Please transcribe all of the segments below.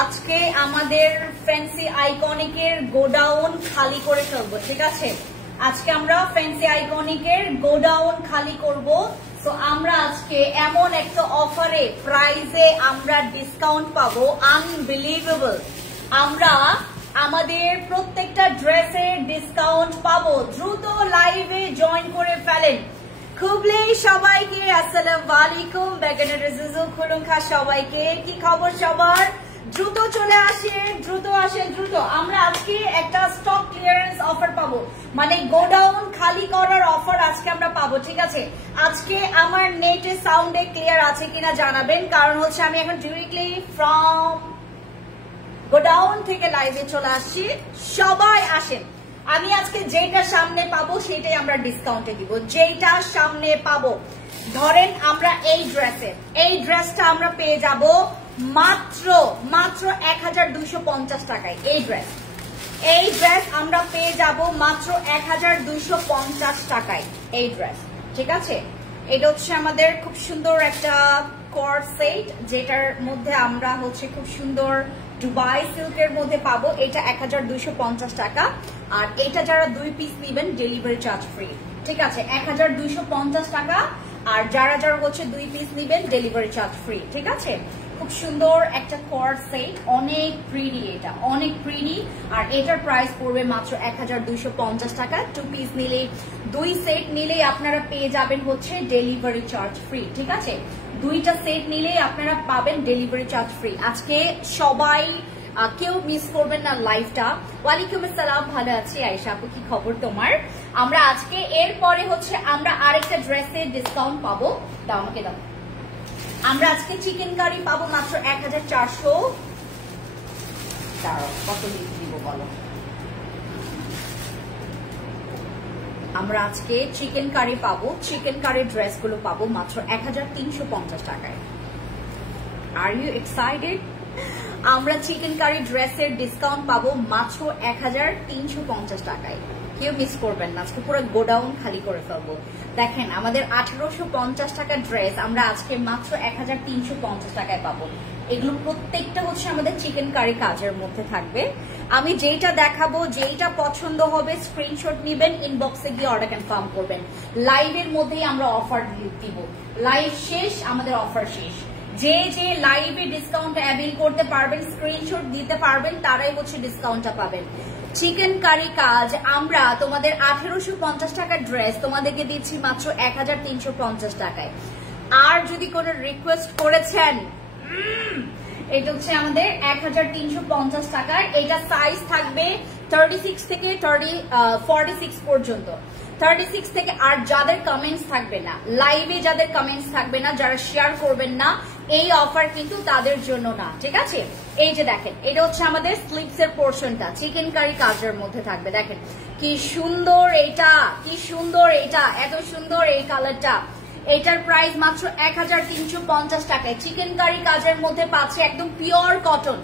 আজকে আমাদের fancy আইকনিকের godown খালি করে ফেলবো, ঠিক আছে? আজকে আমরা ফ্যান্সি আইকনিকের গোডাউন খালি করব। সো আমরা আজকে এমন একটা অফারে প্রাইসে আমরা ডিসকাউন্ট পাবো, আনবিলিভেবল। আমরা আমাদের প্রত্যেকটা ড্রেসের ডিসকাউন্ট পাবো। দ্রুত লাইভে জয়েন করে ফেলেন। খুবলে সবাইকে আসসালামু আলাইকুম, বেগানের রিজু খুলুঙ্খা সবাইকে। কি খবর সবার? দ্রুত চলে আসেন, দ্রুত আসেন, দ্রুত। আমরা আজকে একটা স্টক ক্লিয়ারেন্স অফার পাবো, মানে গোডাউন খালি করার অফার আজকে আমরা পাবো, ঠিক আছে? আজকে আমার নেটে সাউন্ডে ক্লিয়ার আছে কিনা জানাবেন, কারণ হচ্ছে আমি এখন ডিরেক্টলি ফ্রম গোডাউন থেকে লাইভে চলে আসছি। সবাই আসেন। আমি আজকে যেটা সামনে পাবো সেটাই আমরা ডিসকাউন্টে দিব, যেটা সামনে পাবো। ধরেন আমরা এই ড্রেসটা আমরা পেয়ে যাব মাত্র 1250 টাকায়। এই ড্রেস আমরা পেয়ে যাব মাত্র 1250 টাকায়। এই ড্রেস, ঠিক আছে? এটা হচ্ছে আমাদের খুব সুন্দর একটা কর্ড সেট, যেটার মধ্যে আমরা হচ্ছে খুব সুন্দর দুবাই সিল্কের মধ্যে পাবো। এটা 1250 টাকা। আর এটা যারা 2 পিস নেবেন ডেলিভারি চার্জ ফ্রি, ঠিক আছে? 1250 টাকা। আর যারা যারা হচ্ছে 2 পিস নেবেন ডেলিভারি চার্জ ফ্রি, ঠিক আছে? খুব সুন্দর একটা কর্ড সেট, অনেক প্রিটি, এটা অনেক প্রিটি। আর এটার প্রাইস পড়বে মাত্র 1250 টাকা। 2 পিস নিলে, 2 সেট নিলে আপনারা পেয়ে যাবেন হচ্ছে ডেলিভারি চার্জ ফ্রি, ঠিক আছে? 2টা সেট নিলে আপনারা পাবেন ডেলিভারি চার্জ ফ্রি। আজকে সবাই কেউ মিস করবেন না লাইভটা। ওয়ালাইকুম আসসালাম, ভালো আছি আয়েশা আপু, কি খবর তোমার? আমরা আজকে এরপরে হচ্ছে আমরা আরেকটা ড্রেসের ডিসকাউন্ট পাবো। দাও আমাকে দাও। আমরা আজকে চিকেন কারি পাবো মাত্র 1400। দাঁড়াও, কত দিব বলো? আমরা আজকে চিকেন কারি পাবো, চিকেন কারি ড্রেসগুলো পাবো মাত্র 1350 টাকায়। Are you excited? আমরা চিকেন কারি ড্রেসের ডিসকাউন্ট পাবো মাত্র 1350 টাকায়। কেউ মিস করবেন না, আজকে পুরো গোডাউন খালি করে ফেলবো। দেখেন, আমাদের 1850 টাকার ড্রেস আমরা আজকে মাত্র 1350 টাকায় পাবো। এগুলো প্রত্যেকটা হচ্ছে আমাদের চিকেন কারি কাজের মধ্যে থাকবে। আমি যেটা দেখাবো, যেটা পছন্দ হবে স্ক্রিনশট নিবেন, ইনবক্সে গিয়ে অর্ডার কনফার্ম করবেন। লাইভের মধ্যেই আমরা অফার দিব। লাইভ শেষ, আমাদের অফার শেষ। যে যে লাইভে ডিসকাউন্ট অ্যাভেল করতে পারবেন, স্ক্রিনশট দিতে পারবেন, তারাই হচ্ছে ডিসকাউন্টটা পাবেন। চিকেন কারি কাজ আমরা তোমাদের 1850 টাকার ড্রেস তোমাদেরকে দিচ্ছি মাত্র 1350 টাকায়। আর যদি কোনো রিকোয়েস্ট করেছেন, এটা হচ্ছে আমাদের 1350 টাকার। এটা সাইজ থাকবে 36 থেকে 46 পর্যন্ত। 36 থেকে। আর যাদের কমেন্টস থাকবে না লাইভে, যাদের কমেন্টস থাকবে না, যারা শেয়ার করবেন না, এই অফার কিন্তু তাদের জন্য না, ঠিক আছে? এই যে দেখেন, এটা হচ্ছে আমাদের স্লিপস এর পোর্শনটা চিকেন কারি কাজের মধ্যে থাকবে। দেখেন কি সুন্দর এটা, কি সুন্দর এটা, এত সুন্দর এই কালারটা। এটার প্রাইস মাত্র 1350 টাকায়। চিকেন কারি কাজের মধ্যে পাচ্ছে একদম পিওর কটন।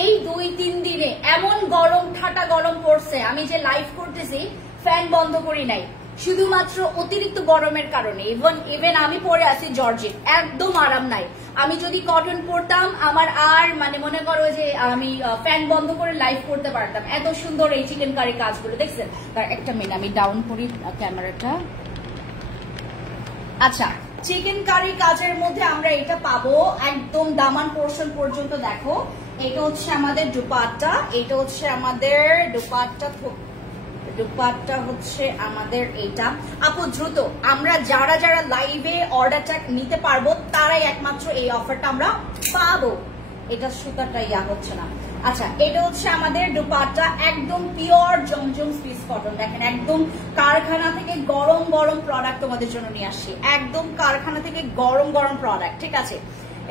এই 2-3 দিনে এমন গরম, ঠাটা গরম পড়ছে, আমি যে লাইভ করতেছি ফ্যান বন্ধ করি নাই, শুধুমাত্র অতিরিক্ত গরমের কারণে। ইভেন আমি পরে আছি জর্জেট, একদম আরাম নাই। আমি যদি কটন পরতাম, আমার আর মানে মনে করো যে আমি ফ্যান বন্ধ করে লাইভ করতে পারতাম। এত সুন্দর এই চিকেন কারি কাজগুলো দেখছেন। তার একটা মিনিট আমি ডাউন করি ক্যামেরাটা। আচ্ছা, চিকেন কারি কাজের মধ্যে আমরা এটা পাবো একদম দামান পোর্শন পর্যন্ত। দেখো, এটা হচ্ছে আমাদের দুপাট্টা, এটা হচ্ছে আমাদের দুপাট্টা হচ্ছে আমাদের এটা। আপু দ্রুত, আমরা যারা যারা লাইভে অর্ডারটা নিতে পারবো তারাই একমাত্র এই অফারটা আমরা পাবো। এটা সুতাটা ইয়া হচ্ছে না। আচ্ছা, এটা হচ্ছে আমাদের দুপাট্টা, একদম পিওর জমজম সুইস কটন। দেখেন, একদম কারখানা থেকে গরম গরম প্রোডাক্ট তোমাদের জন্য নিয়ে আসছি। একদম কারখানা থেকে গরম গরম প্রোডাক্ট, ঠিক আছে?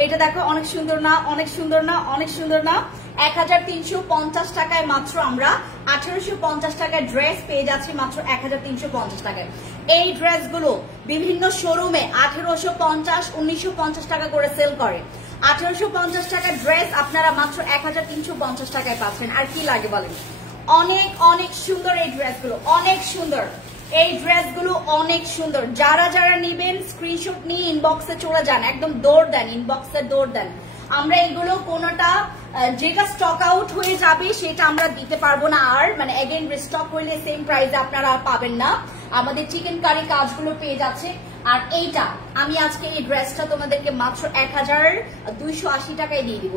এটা দেখো, অনেক সুন্দর না? অনেক সুন্দর না? অনেক সুন্দর না? 1350 টাকায় মাত্র আমরা 1850 টাকায় ড্রেস পেয়ে যাচ্ছি মাত্র 1350 টাকায়। এই ড্রেসগুলো বিভিন্ন শোরুমে 1850, 1950 টাকা করে সেল করে। 1850 টাকার ড্রেস আপনারা মাত্র 1350 টাকায় পাচ্ছেন। আর কি লাগে বলেন? অনেক অনেক সুন্দর এই ড্রেসগুলো, অনেক সুন্দর। এই ড্রেসগুলো অনেক সুন্দর। যারা যারা নেবেন স্ক্রিনশট নিয়ে ইনবক্সে চলে যান, একদম দৌড় দেন, ইনবক্সে দৌড় দেন। আমরা এগুলো কোনোটা যেটা স্টক আউট হয়ে যাবে সেটা আমরা দিতে পারবো না, আর মানে এগেন রিস্টক হইলে সেম প্রাইসে আপনারা পাবেন না। আমাদের চিকেন কারি কাজগুলো পেয়ে যাচ্ছে। আর এইটা আমি আজকে এই ড্রেসটা তোমাদেরকে মাত্র 1280 টাকায় দিয়ে দিব।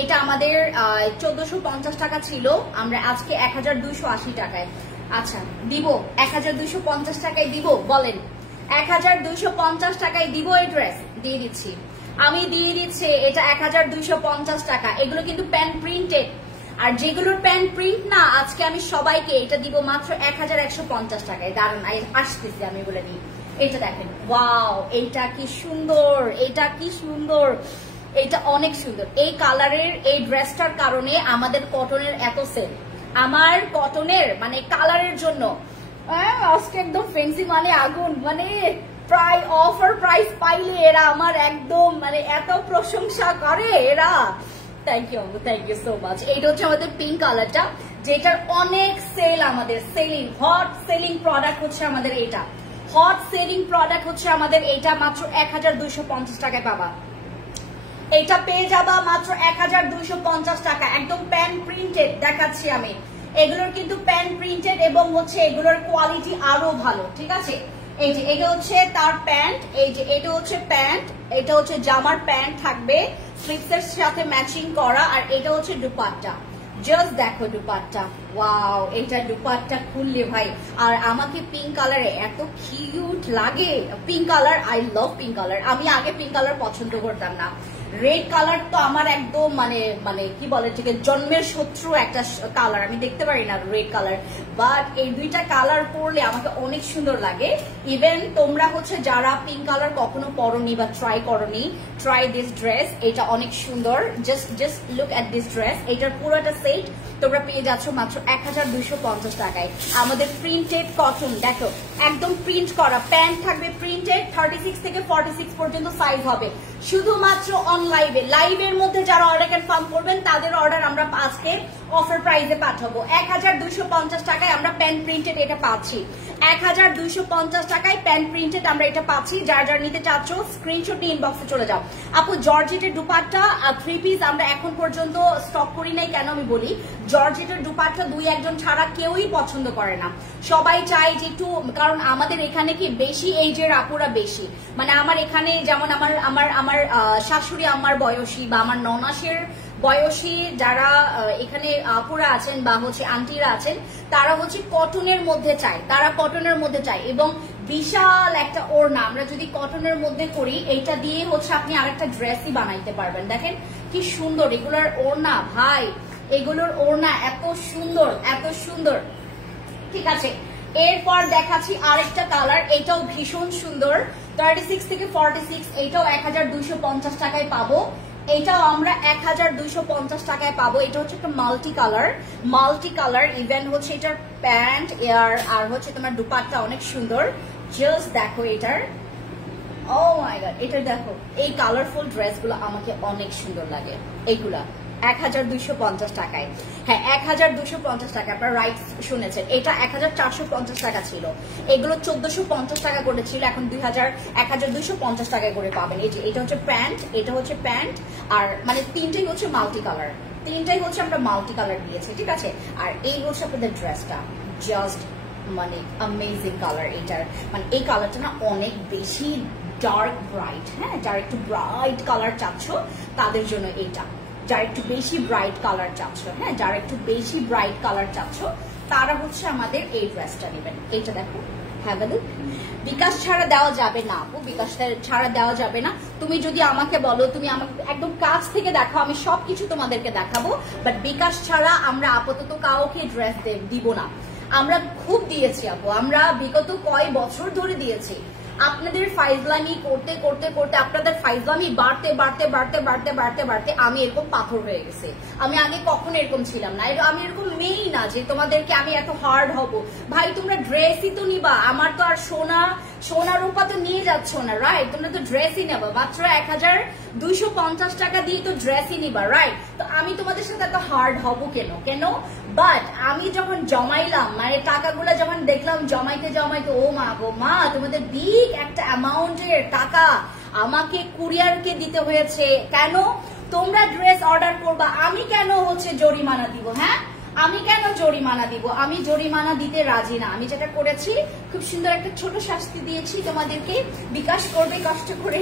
এটা আমাদের 1450 টাকা ছিল, আমরা আজকে 1280 টাকায় আচ্ছা দিব, 1250 টাকায় দিব। বলেন 1250 টাকায় দিব এই ড্রেস? দিয়ে দিচ্ছি, আমি দিয়ে দিচ্ছি। এটা 1250 টাকা। এগুলো কিন্তু প্যান প্রিন্টেড, আর যেগুলোর প্যান প্রিন্ট না আজকে আমি সবাইকে এটা দিব মাত্র 1150 টাকায়। দাঁড়ান আসতেছি আমি বলে দিই। এটা দেখেন, ওয়াও, এইটা কি সুন্দর, এটা কি সুন্দর, এটা অনেক সুন্দর। এই কালারের এই ড্রেসটার কারণে আমাদের কটনের এত সেল। আমার কটনের মানে কালারের জন্য আজকে একদম ফেন্সি মানে আগুন, মানে প্রায় অফার প্রাইস পাইলে এরা আমার একদম মানে এত প্রশংসা করে এরা। Thank you so much. এইটা হচ্ছে আমাদের পিঙ্ক কালারটা, যেটার অনেক সেল, আমাদের সেলিং হট সেলিং প্রোডাক্ট হচ্ছে আমাদের এটা। হট সেলিং প্রোডাক্ট হচ্ছে আমাদের এটা, মাত্র 1250 টাকায় পাবা। এটা পেয়ে যাবা মাত্র 1250 টাকা, একদম প্যান প্রিন্টেড দেখাচ্ছি আমি। এগুলোর কিন্তু প্যান প্রিন্টেড এবং হচ্ছে এগুলোর কোয়ালিটি আরো ভালো, ঠিক আছে। এই যে এটা হচ্ছে তার প্যান্ট, এই যে এটা হচ্ছে প্যান্ট, এটা হচ্ছে জামার প্যান্ট থাকবে স্লিভসের সাথে ম্যাচিং করা, আর এটা হচ্ছে দুপাট্টা। জাস্ট দেখো দুপাট্টা, ওয়াও, এটা দুপাট্টা খুললে ভাই। আর আমাকে পিঙ্ক কালারে এত কিউট লাগে, pink colour, I love pink colour. আমি আগে পিঙ্ক কালার পছন্দ করতাম না, রেড কালার তো আমার একদম মানে কি বলে ঠিক জন্মের শত্রু একটা কালার, আমি দেখতে পারি না রেড কালার। বাট এই দুইটা কালার পরলে আমাকে অনেক সুন্দর লাগে। ইভেন তোমরা হচ্ছে যারা পিঙ্ক কালার কখনো পরনি বা ট্রাই করনি, ট্রাই দিস ড্রেস, এটা অনেক সুন্দর। Just look at this dress. এটার পুরোটা সেট তোমরা পেয়ে যাচ্ছ মাত্র 1250 টাকায়। আমাদের প্রিন্টেড কটন, দেখো একদম প্রিন্ট করা, প্যান্ট থাকবে প্রিন্টেড, 36 থেকে 46 পর্যন্ত সাইজ হবে। শুধুমাত্র অন লাইভের মধ্যে যারা অর্ডার কনফার্ম করবেন তাদের অর্ডার আমরা আজকে অফার প্রাইসে পাঠাবো। 1250 টাকায় আমরা প্যান্ট প্রিন্টেড এটা পাচ্ছি। 1250 টাকায় প্যান্ট প্রিন্টেড আমরা এটা পাচ্ছি। যার নিতে চাচ্ছ স্ক্রিনশট নিয়ে ইনবক্সে চলে যাও। আপু জর্জেটের দুপাট্টা 3 পিস আমরা এখন পর্যন্ত স্টক করি নাই, কেন আমি বলি, জর্জেটের দুপাট্টা 2-1 ছাড়া কেউই পছন্দ করে না, সবাই চায় যে একটু, কারণ আমাদের এখানে কি বেশি এইজের আপুরা বেশি, মানে আমার এখানে যেমন আমার শাশুড়ি আমার বয়সী বা আমার ননাসের বয়সী যারা এখানে আপুরা আছেন বা হচ্ছে আন্টিরা আছেন, তারা হচ্ছে কটনের মধ্যে চায়, এবং বিশাল একটা ওড়না আমরা যদি কটনের মধ্যে করি, এইটা দিয়ে হচ্ছে আপনি আরেকটা ড্রেসই বানাইতে পারবেন। দেখেন কি সুন্দর এগুলোর ওড়না ভাই, এগুলোর ওড়না এত সুন্দর। ঠিক আছে, এরপর দেখাচ্ছি আরেকটা কালার, এটাও ভীষণ সুন্দর, 36 থেকে 46, এটাও 1250 টাকায় পাবো। এটাও আমরা 1250 টাকায় পাবো। এটা হচ্ছে একটা মাল্টি কালার, ইভেন হচ্ছে এটার প্যান্ট আর হচ্ছে তোমার দুপাট্টা অনেক সুন্দর। জাস্ট দেখো এটার, ও মাই গড, এটা দেখো, এই কালারফুল ড্রেসগুলো আমাকে অনেক সুন্দর লাগে। এইগুলা 1250 টাকায়, হ্যাঁ 1250 টাকা, আপনারা রাইট শুনেছেন। এটা 1450 টাকা ছিল, এগুলো 1450 টাকা করে ছিল, এখন 1250 টাকা করে পাবেন। এই যে এটা হচ্ছে প্যান্ট, আর মানে তিনটাই হচ্ছে মাল্টি কালার, আমরা মাল্টি কালার দিয়েছি, ঠিক আছে। আর এই হচ্ছে আপনাদের ড্রেসটা, জাস্ট মানে অ্যামেজিং কালার এটার, মানে এই কালারটা না অনেক বেশি ডার্ক ব্রাইট, হ্যাঁ যারা একটু ব্রাইট কালার চাচ্ছ তাদের জন্য এইটা, যারা একটু বেশি ব্রাইট কালার চাচ্ছ তারা হচ্ছে আমাদের এই ড্রেসটা নেবেন। এইটা দেখো, হ্যাভ আ লুক। বিকাশ ছাড়া দেওয়া যাবে না আপু, বিকাশ ছাড়া দেওয়া যাবে না। তুমি যদি আমাকে বলো, তুমি আমাকে একদম কাছ থেকে দেখাও, আমি সবকিছু তোমাদেরকে দেখাবো, বাট বিকাশ ছাড়া আমরা আপাতত কাউকে ড্রেস দিব না। আমরা খুব দিয়েছি আপু, আমরা বিগত কয় বছর ধরে দিয়েছি। আপনাদের ফাইজলামি করতে করতে করতে আপনাদের ফাইজলামি বাড়তে আমি এরকম পাথর হয়ে গেছে। আমি আগে কখনো এরকম ছিলাম না, আমি এরকম মেয়েই না যে তোমাদেরকে আমি এত হার্ড হব। ভাই তোমরা ড্রেসই তো নিবা, আমার তো আর সোনা রূপা তো নিয়ে যাচ্ছ না, রাইট? তোমরা তো ড্রেসই নেবা, মাত্র 1250 টাকা দিয়ে তো ড্রেসই নিবা, রাইট? তো আমি তোমাদের সাথে এত হার্ড হব কেন? বাট আমি যখন জমাইলাম, মানে টাকাগুলো যখন দেখলাম জমাইতে, ও মা গো মা, তোমাদের বিগ একটা অ্যামাউন্টের টাকা আমাকে কুরিয়ারকে দিতে হয়েছে। কেন? তোমরা ড্রেস অর্ডার করবা, আমি কেন হচ্ছে জরিমানা দিব? হ্যাঁ, আমি কেন জরিমানা দিব? আমি জরিমানা দিতে রাজি না। আমি যেটা করেছি খুব সুন্দর একটা ছোট শাস্তি দিয়েছি তোমাদেরকে, বিকাশ করবে কষ্ট করে।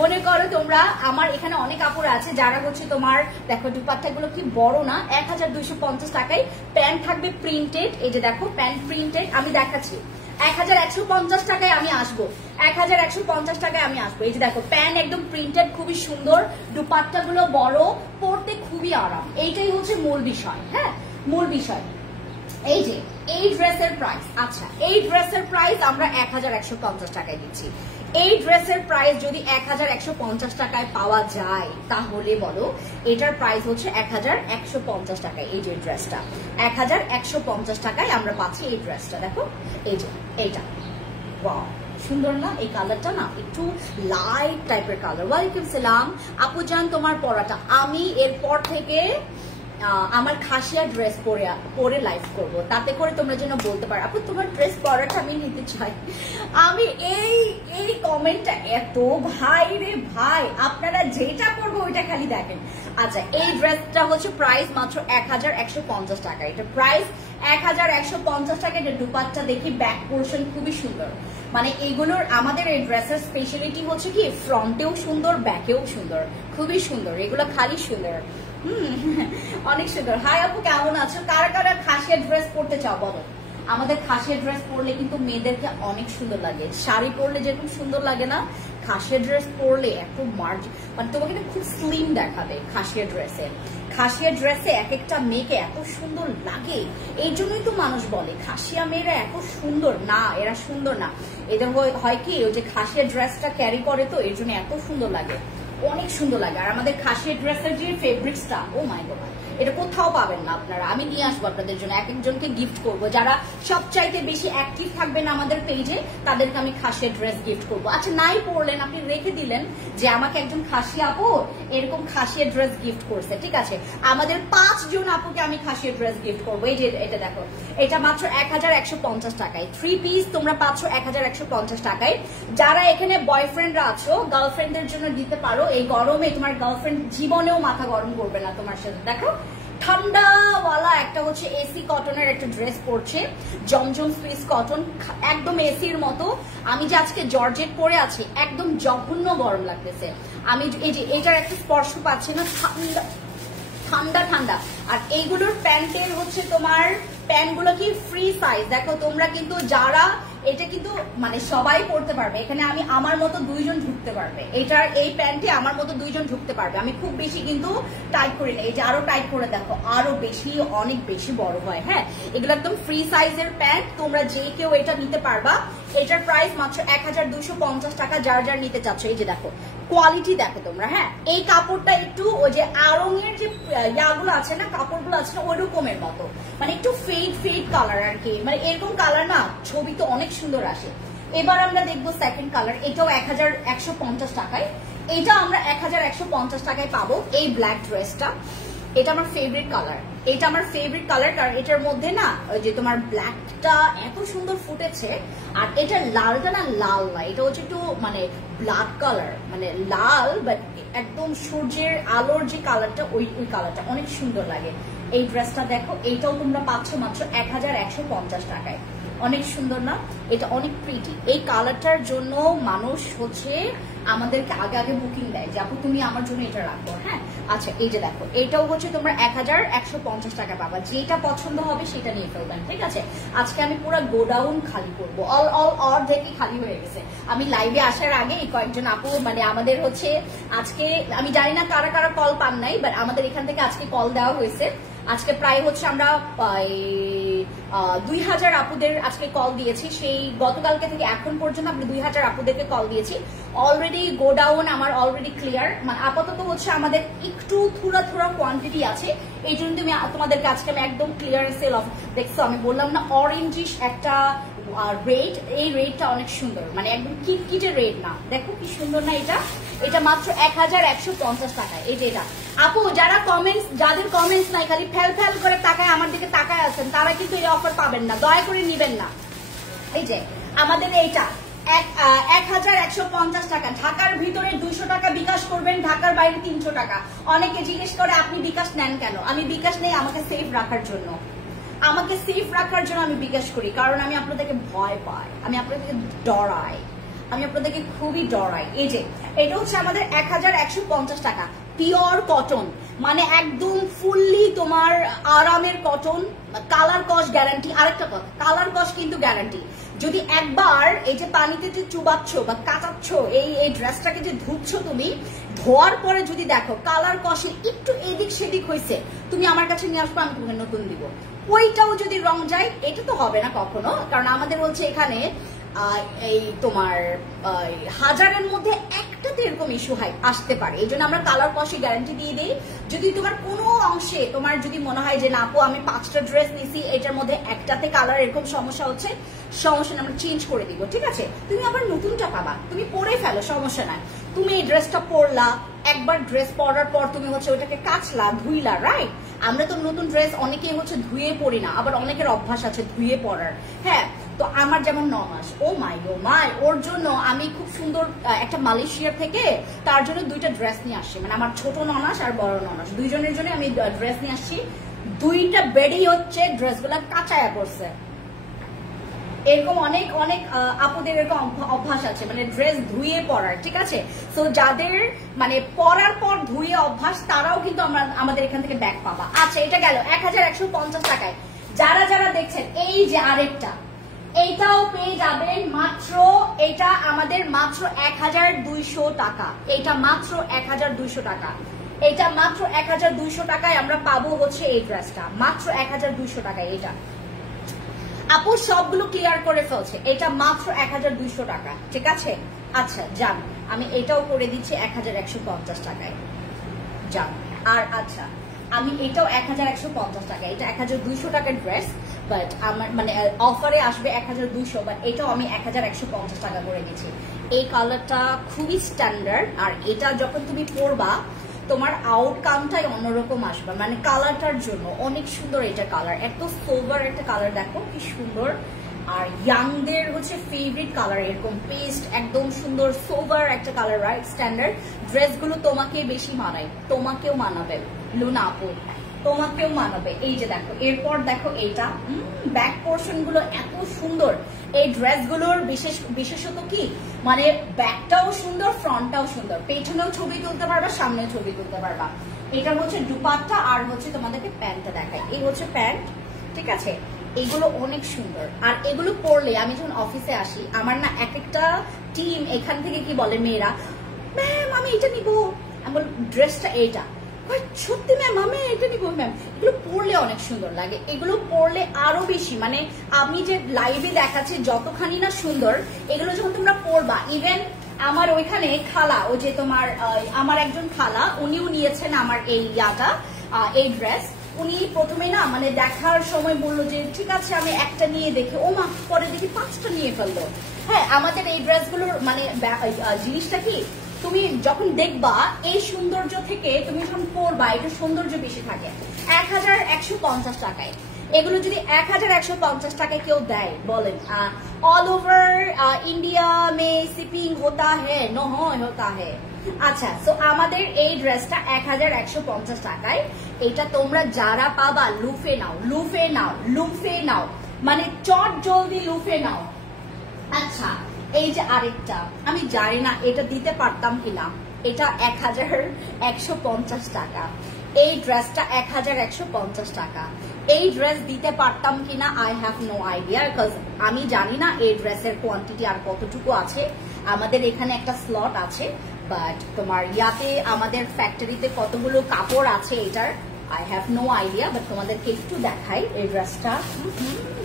মনে করো তোমরা, আমার এখানে অনেক কাপড় আছে যারা হচ্ছে তোমার দেখো দুপাট্টাগুলো কি বড় না, 1250 টাকায় প্যান্ট থাকবে প্রিন্টেড। এই যে দেখো প্যান্ট প্রিন্টেড, আমি দেখাচ্ছি 1150 টাকায় আমি আসবো, 1150 টাকায় আমি আসবো। এই যে দেখো প্যান্ট একদম প্রিন্টেড, খুবই সুন্দর, দুপাট্টাগুলো বড়, পরতে খুবই আরাম। এইটাই হচ্ছে মূল বিষয়। হ্যাঁ, মূল বিষয় এই যে এই ড্রেসের প্রাইস। আচ্ছা, এই ড্রেসের প্রাইস আমরা 1150 টাকায় দিচ্ছি। এই ড্রেসের প্রাইস যদি 1150 টাকায় পাওয়া যায় তাহলে বলো এটার প্রাইস হচ্ছে 1150 টাকায়। এই যে ড্রেসটা 1150 টাকায় আমরা পাচ্ছি এই ড্রেসটা। দেখো এই যে এইটা, ওয়াও সুন্দর না? এই কালারটা না একটু লাইট টাইপের কালার। ওয়ালাইকুম সালাম আপুজান, তোমার পরাটা আমি এরপর থেকে আমার খাসিয়া ড্রেস পরে লাইভ করব, তাতে করে তোমরা যেন বলতে পারো আপু তোমার ড্রেস পরাটা আমি নিতে চাই। আমি এই কমেন্টটা এত ভাই রে ভাই, আপনারা যেটা করবো ওইটা খালি দেখেন। আচ্ছা, এই ড্রেসটা হচ্ছে প্রাইস মাত্র 1150 টাকা। এটা প্রাইস 1150 টাকা। এটা দুপাট্টা দেখি, ব্যাক পোর্শন খুবই সুন্দর। মানে এগুলোর আমাদের এই ড্রেসের স্পেশালিটি হচ্ছে কি ফ্রন্টেও সুন্দর, ব্যাকেও সুন্দর, খুবই সুন্দর। এগুলো খালি সুন্দর, অনেক সুন্দর। হাই আপু কেমন আছো? কারা কারা খাসিয়া ড্রেস পরতে চাও বলো? আমাদের খাসিয়া ড্রেস পরলে কিন্তু মেয়েদেরকে অনেক সুন্দর লাগে। শাড়ি পরলে যেরকম সুন্দর লাগে না, খাসিয়া ড্রেস পরলে একটু মানে তোমাকে খুব স্লিম দেখাবে খাসিয়া ড্রেসে। খাসিয়া ড্রেসে এক একটা মেয়েকে এত সুন্দর লাগে, এই জন্যই তো মানুষ বলে খাসিয়া মেয়েরা এত সুন্দর না, এরা সুন্দর না। এদের হয় কি ওই যে খাসিয়া ড্রেসটা ক্যারি করে তো এর জন্য এত সুন্দর লাগে, অনেক সুন্দর লাগে। আর আমাদের খাসিয়া ড্রেসের যে ফেব্রিক্সটা, ও মাই গড, এটা কোথাও পাবেন না আপনারা। আমি নিয়ে আসবো আপনাদের জন্য, এক একজনকে গিফট করবো। যারা সবচাইতে বেশি অ্যাক্টিভ থাকবেন আমাদের পেজে তাদেরকে আমি খাসিয়া ড্রেস গিফট করবো। আচ্ছা, নাই পরলেন, আপনি রেখে দিলেন যে আমাকে একজন খাসিয়া আপু এরকম খাসিয়া ড্রেস গিফট করছে, ঠিক আছে, আমাদের 5 জন আপুকে আমি খাসিয়া ড্রেস গিফট করবো। এই যে এটা দেখো, এটা মাত্র 1150 টাকায় 3 পিস তোমরা পাচ্ছ 1150 টাকায়। যারা এখানে বয়ফ্রেন্ডরা আছো, গার্লফ্রেন্ডদের জন্য দিতে পারো। এই গরমে তোমার গার্লফ্রেন্ড জীবনেও মাথা গরম করবে না তোমার সাথে। দেখো ঠান্ডাওয়ালা একটা হচ্ছে এসি কটনের একটা ড্রেস পরছে, জমজম সুইস কটন, একদম এসির মতো। আমি যে আজকে জর্জেট পরে আছি, একদম জঘন্য গরম লাগতেছে। আমি এই যে এইটার একটা স্পর্শ পাচ্ছি না, ঠান্ডা ঠান্ডা। আর এইগুলোর প্যান্টের হচ্ছে তোমার প্যান্টগুলো কি ফ্রি সাইজ। দেখো তোমরা কিন্তু যারা এটা কিন্তু মানে সবাই পড়তে পারবে। এখানে আমি আমার মতো 2 জন ঢুকতে পারবে, এটার এই প্যান্টে আমার মতো 2 জন ঢুকতে পারবে। আমি খুব বেশি কিন্তু টাইট করি না, এই যে আরো টাইট করে দেখো, আরো বেশি অনেক বেশি বড় হয়। হ্যাঁ, এগুলো একদম ফ্রি সাইজের প্যান্ট, তোমরা যে কেউ এটা নিতে পারবা। এটার প্রাইস মাত্র 1250 টাকা, যার যার নিতে চাচ্ছ। এই যে দেখো কোয়ালিটি দেখো তোমরা। হ্যাঁ, এই কাপড়টা একটু ওই যে আড়ঙের যে ইয়াগুলো আছে না, কাপড়গুলো আছে না, ওই রকমের মতো, মানে একটু ফেড কালার আর কি। মানে এরকম কালার না ছবি তো অনেক সুন্দর আসে। এবার আমরা দেখবো সেকেন্ড কালার, এটাও 1150 টাকায়। এটা আমরা 1150 টাকায় পাবো। এই ব্ল্যাক ড্রেসটা, এটা আমার ফেভারিট কালার, এটা আমার ফেভারিট কালার, কারণ এটার মধ্যে না ওই যে তোমার ব্ল্যাকটা এত সুন্দর ফুটেছে। আর এটার লালটা না লাল না, এটা হচ্ছে একটু মানে ব্ল্যাক কালার, মানে লাল বাট একদম সূর্যের আলোর যে কালারটা, ওই কালারটা অনেক সুন্দর লাগে। এই ড্রেসটা দেখো, এইটাও তোমরা পাচ্ছ মাত্র 1150 টাকায়। অনেক সুন্দর না? এটা অনেক প্রিটি। এই কালারটার জন্য মানুষ হচ্ছে আমাদেরকে আগে আগে বুকিং দেয় যে আপু তুমি আমার জন্য এটা রাখো। হ্যাঁ, আচ্ছা এই যে দেখো, এটাও হচ্ছে তোমরা 1150 টাকা পাবা। যেটা পছন্দ হবে সেটা নিয়ে ফেলবেন, ঠিক আছে। আজকে আমি পুরো গোডাউন খালি করবো, অর্ধেকই খালি হয়ে গেছে। আমি লাইভে আসার আগে এই কয়েকজন আপু মানে আমাদের হচ্ছে আজকে, আমি জানি না কারা কারা কল পান নাই, বাট আমাদের এখান থেকে আজকে কল দেওয়া হয়েছে। আজকে প্রায় হচ্ছে আমরা 2000 আপুদের আজকে কল দিয়েছি। সেই গতকালকে থেকে এখন পর্যন্ত আমরা 2000 আপুদেরকে কল দিয়েছি। অলরেডি গোডাউন আমার অলরেডি ক্লিয়ার, মানে আপাতত হচ্ছে আমাদের একটু থোড়া কোয়ান্টিটি আছে, এই জন্য তোমাদেরকে আজকে আমি একদম ক্লিয়ার সেল অফ। দেখছো আমি বললাম না অরেঞ্জিশ একটা রেড, এই রেডটা অনেক সুন্দর, মানে একদম কিটকিটে রেড না, দেখো কি সুন্দর না এটা। এটা মাত্র 1150 টাকায়। এই যে এটা আপু যারা কমেন্টস, যাদের কমেন্টস নাই খালি ফেল করে তাকায় আমার দিকে তাকায় আছেন, তারা কিন্তু এই অফার পাবেন না, দয়া করে নিবেন না। এই যে আমাদের এইটা 1150 টাকা। ঢাকার ভিতরে 200 টাকা বিকাশ করবেন, ঢাকার বাইরে 300 টাকা। অনেকে জিজ্ঞেস করে আপনি বিকাশ নেন কেন? আমি বিকাশ নেই আমাকে সেফ রাখার জন্য, আমাকে সেফ রাখার জন্য আমি বিকাশ করি, কারণ আমি আপনাদেরকে ভয় পাই, আমি আপনাদেরকে ডরাই, আমি আপনাদেরকে খুবই ডরাই। এই যে এটা হচ্ছে আমাদের 1150 টাকা, পিওর কটন, মানে একদম ফুললি তোমার আরামের কটন, কালার কস গ্যারান্টি। আরেকটা কথা, কালার কস কিন্তু গ্যারান্টি। যদি একবার এই যে পানিতে যে চুবাচ্ছ বা কাচাচ্ছ, এই ড্রেসটাকে যে ধুচ্ছ, তুমি ধোয়ার পরে যদি দেখো কালার কসের একটু এদিক সেদিক হয়েছে, তুমি আমার কাছে নিয়ে আসবো, আমি তোমাকে নতুন দিব। ওইটাও যদি রং যায়, এটা তো হবে না কখনো, কারণ আমাদের বলছে এখানে এই তোমার হাজারের মধ্যে একটাতে এরকম ইস্যু আসতে পারে, এই জন্য আমরা কালার কষে গ্যারান্টি দিয়ে দিই। যদি তোমার কোনো অংশে তোমার যদি মনে হয় যে না আপু আমি 5টা ড্রেস নিছি, এটার মধ্যে একটাতে কালার এরকম সমস্যা হচ্ছে, সমস্যা না, আমরা চেঞ্জ করে দিব, ঠিক আছে? তুমি আবার নতুনটা পাবা, তুমি পরে ফেলো, সমস্যা নাই। তুমি এই ড্রেসটা পরলা, একবার ড্রেস পরার পর তুমি হচ্ছে ওটাকে কাচলা, ধুইলা, রাইট? আমরা তো নতুন ড্রেস অনেকেই হচ্ছে ধুয়ে পরি না, আবার অনেকের অভ্যাস আছে ধুয়ে পরার। হ্যাঁ, তো আমার যেমন নমাস, ও মাই, ওর জন্য আমি খুব সুন্দর একটা মালয়েশিয়া থেকে তার জন্য 2টা ড্রেস নিয়ে আসছি, মানে আমার ছোট ননাস আর বড় ননাস দুইজনের জন্য আমি ড্রেস নিয়ে আসছি। 2টা বেডই হচ্ছে ড্রেসগুলা কাঁচায়া পড়ছে। এরকম অনেক আপুদের এরকম অভ্যাস আছে, মানে ড্রেস ধুয়ে পরার, ঠিক আছে? তো যাদের মানে পরার পর ধুয়ে অভ্যাস, তারাও কিন্তু আমাদের এখান থেকে ব্যাগ পাবা। আচ্ছা, এটা গেল 1150 টাকায়। যারা যারা দেখছেন, এই যে আরেকটা, এইটাও পেয়ে যাবেন মাত্র, এটা আমাদের মাত্র 1200 টাকা, এটা মাত্র 1200 টাকা, এটা মাত্র 1200 টাকায় আমরা পাবো হচ্ছে এই ড্রেসটা, মাত্র 1200 টাকায়। এটা আপু সবগুলো ক্লিয়ার করে ফেলছে, এটা মাত্র 1200 টাকা, ঠিক আছে? আচ্ছা যান, আমি এটাও করে দিচ্ছি 1150 টাকায়, যান। আর আচ্ছা, আমি এটাও 1150 টাকা, এটা 1200 টাকার ড্রেস, বাট আমার মানে অফারে আসবে 1200, বাট এটাও আমি 1150 টাকা করে দিচ্ছি। এই কালারটা খুবই স্ট্যান্ডার্ড, আর এটা যখন তুমি পরবা তোমার আউটকামটাই অন্যরকম আসবে, মানে কালারটার জন্য অনেক সুন্দর। এটা কালার এত সোভার একটা কালার, দেখো কি সুন্দর। আর ইয়াংদের হচ্ছে ফেভারিট কালার, এরকম পেস্ট একদম সুন্দর সোভার একটা কালার, রাইট? স্ট্যান্ডার্ড ড্রেসগুলো তোমাকে বেশি মানায়, তোমাকেও মানাবে লুনা আপু, তোমাকেও মানাবে। এই যে দেখো, এরপর দেখো এইটা, ব্যাক পোর্শন গুলো এত সুন্দর। এই ড্রেসগুলোর বিশেষত কি, মানে ব্যাকটাও সুন্দর, ফ্রন্টটাও সুন্দর, পেছনেও ছবি তুলতে পারবা, সামনেও ছবি তুলতে পারবা। এটা হচ্ছে দুপাট্টা, আর হচ্ছে তোমাদেরকে প্যান্টটা দেখাই, এই হচ্ছে প্যান্ট, ঠিক আছে? এগুলো অনেক সুন্দর, আর এগুলো পরলে আমি যখন অফিসে আসি, আমার না এক একটা টিম এখান থেকে কি বলে, মেয়েরা ম্যাম আমি এটা নিবো, আমি বল ড্রেসটা এইটা, সত্যি ম্যাম আমি এটা নিব ম্যাম। এগুলো পরলে অনেক সুন্দর লাগে, এগুলো পরলে আরো বেশি, মানে আমি যে লাইভে দেখাচ্ছি যতখানি না সুন্দর, এগুলো যখন তোমরা পরবা, ইভেন আমার ওইখানে খালা, ও যে তোমার আমার একজন খালা, উনিও নিয়েছেন আমার এই ইয়াটা, এই ড্রেস। উনি প্রথমে না মানে দেখার সময় বললো যে ঠিক আছে আমি একটা নিয়ে দেখে, ও মা পরে দেখি 5টা নিয়ে ফেললো। হ্যাঁ, আমাদের এই ড্রেসগুলোর মানে জিনিসটা কি, তুমি যখন দেখবা এই সৌন্দর্য থেকে তুমি যখন পরবা, এটা সৌন্দর্য বেশি থাকে। 1150 টাকায় এগুলো যদি 1150 টাকায় কেউ দেয়, বলেন অল ওভার ইন্ডিয়া মে শিপিং হোতা হ্যাঁ নহয় হোতা হ্যাঁ। আচ্ছা, তো আমাদের এই ড্রেসটা 1150 টাকায়, এটা তোমরা যারা পাবা লুফে নাও, লুফে নাও, লুফে নাও, মানে চট জলদি লুফে নাও। আচ্ছা, এই যে আরেকটা, আমি জানি না এটা দিতে পারতাম কিনা, এটা 1150 টাকা, এই ড্রেসটা 1150 টাকা। এই ড্রেস দিতে পারতাম কিনা I have no idea, because আমি জানি না এই ড্রেসের কোয়ান্টিটি আর কতটুকু আছে। আমাদের এখানে একটা স্লট আছে, বাট তোমার ইয়াতে আমাদের ফ্যাক্টরিতে কতগুলো কাপড় আছে এটার I have no idea. But তোমাদেরকে একটু দেখাই এই ড্রেসটা,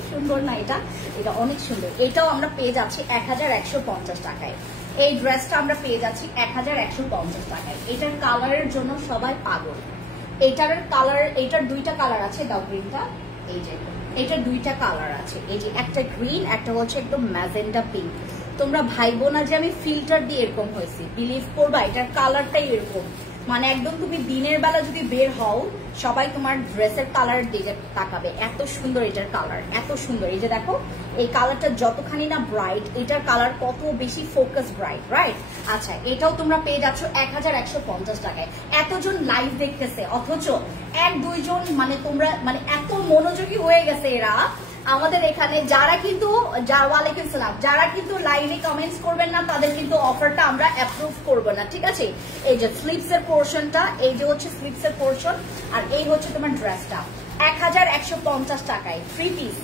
সুন্দর না? এটা এটা অনেক সুন্দর। এটাও আমরা পেয়ে যাচ্ছি 1150 টাকায়। এই ড্রেসটা আমরা পেয়ে যাচ্ছি 1150 টাকায়। এটার কালারের জন্য সবাই পাগল। এটার কালার, এটার 2টা কালার আছে, দাও গ্রিনটা, এই যে এটার 2টা কালার আছে, এই যে একটা গ্রিন, একটা হচ্ছে একদম ম্যাজেন্ডা পিঙ্ক। তোমরা ভাইবো না যে আমি ফিল্টার দিয়ে এরকম হয়েছি, বিলিভ করবা এটার কালারটাই এরকম, মানে একদম তুমি দিনের বেলা যদি বের হও সবাই তোমার ড্রেসের কালার দিকে তাকাবে, এত সুন্দর এটার কালার, এত সুন্দর। এই যে দেখো এই কালারটা যতখানি না ব্রাইট, এটার কালার কত বেশি ফোকাস ব্রাইট, রাইট? আচ্ছা, এটাও তোমরা পেয়ে যাচ্ছ 1150 টাকায়। এতজন লাইভ দেখতেছে অথচ 1-2 জন মানে তোমরা মানে এত মনোযোগী হয়ে গেছে এরা আমাদের এখানে, যারা কিন্তু ওয়ালাইকুম সালাম, যারা কিন্তু লাইভে কমেন্টস করবেন না তাদের কিন্তু অফারটা আমরা অ্যাপ্রুভ করব না, ঠিক আছে? এই যে স্লিপস এর পোর্শনটা, এই যে হচ্ছে স্লিপস এর পোর্শন, আর এই হচ্ছে তোমার ড্রেসটা 1150 টাকায় 3 পিস।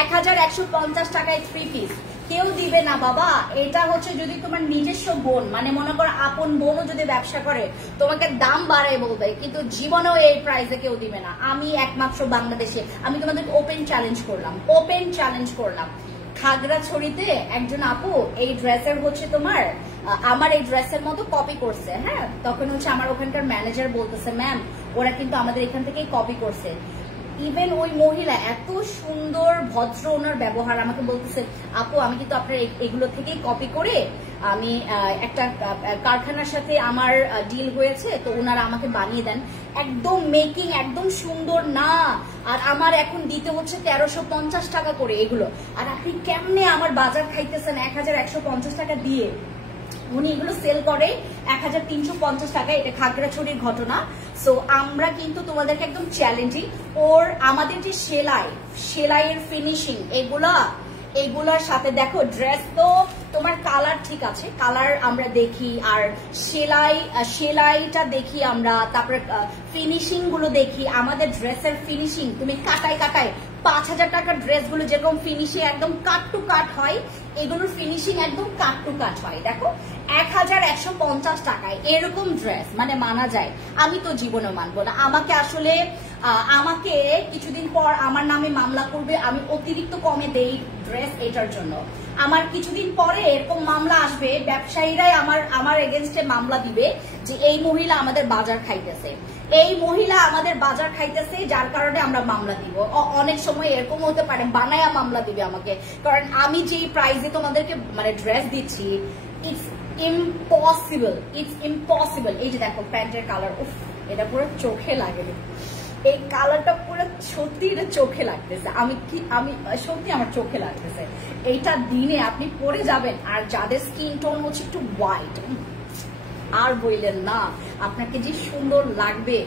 1150 টাকায় 3 পিস কেউ দিবে না বাবা। এটা হচ্ছে যদি তোমার নিজস্ব বোন, মানে মনে করো আপন বোনও যদি ব্যবসা করে তোমাকে দাম বাড়ায় বলবে, কিন্তু জীবনেও এই প্রাইসে কেউ দিবে না। আমি একমাত্র বাংলাদেশে, আমি তোমাদের ওপেন চ্যালেঞ্জ করলাম। খাগড়াছড়িতে একজন আপু এই ড্রেসের হচ্ছে তোমার আমার এই ড্রেসের মতো কপি করছে, হ্যাঁ। তখন হচ্ছে আমার ওখানকার ম্যানেজার বলতেছে, ম্যাম ওরা কিন্তু আমাদের এখান থেকেই কপি করছে। ইভেন ওই মহিলা এত সুন্দর ভদ্র ওনার ব্যবহার, আমাকে বলতেছে আপু আমি কিন্তু আপনার এগুলো থেকেই কপি করে আমি একটা কারখানার সাথে আমার ডিল হয়েছে, তো ওনারা আমাকে বানিয়ে দেন, একদম মেকিং একদম সুন্দর না, আর আমার এখন দিতে হচ্ছে 1350 টাকা করে এগুলো, আর আপনি কেমনে আমার বাজার খাইতেছেন 1150 টাকা দিয়ে। উনি এগুলো সেল করে 1350 টাকায়। এটা খাগড়াছড়ির ঘটনা। সো আমরা কিন্তু তোমাদেরকে একদম চ্যালেঞ্জিং, ওর আমাদের যে সেলাইয়ের ফিনিশিং এগুলার সাথে দেখো ড্রেস তো তোমার কালার ঠিক আছে, কালার আমরা দেখি, আর সেলাইটা দেখি আমরা, তারপরে ফিনিশিং গুলো দেখি। আমাদের ড্রেসের ফিনিশিং তুমি কাটায় 5000 টাকার ড্রেসগুলো যেরকম ফিনিশিং একদম কাট টু কাট হয়, এগুলোর ফিনিশিং একদম কাট টু কাট হয়। দেখো 1150 টাকায় এরকম ড্রেস মানে মানা যায়? আমি তো জীবনে মানবো না। আমাকে কিছুদিন পর আমার নামে মামলা করবে, আমি অতিরিক্ত কমে দেই ড্রেস এটার জন্য। আমার কিছুদিন পরে এরকম মামলা আসবে, ব্যবসায়ীরাই আমার এগেনস্টে মামলা দিবে যে এই মহিলা আমাদের বাজার খাইতেছে, যার কারণে আমরা মামলা দিব। অনেক সময় এরকম হতে পারে বানায়া মামলা দিবে আমাকে, কারণ আমি যে প্রাইসে তোমাদেরকে মানে ড্রেস দিচ্ছি, ইটস ইম্পসিবল। এই যে দেখো প্যান্টের কালার, উফ এটা পুরো চোখে লাগে, এই কালারটা পুরো সত্যি এটা চোখে লাগতেছে, আমি সত্যি আমার চোখে লাগতেছে। এইটা দিনে আপনি পরে যাবেন, আর যাদের স্কিন টোন হচ্ছে একটু হোয়াইট, আর বললেন না আপনাকে যে সুন্দর লাগবে।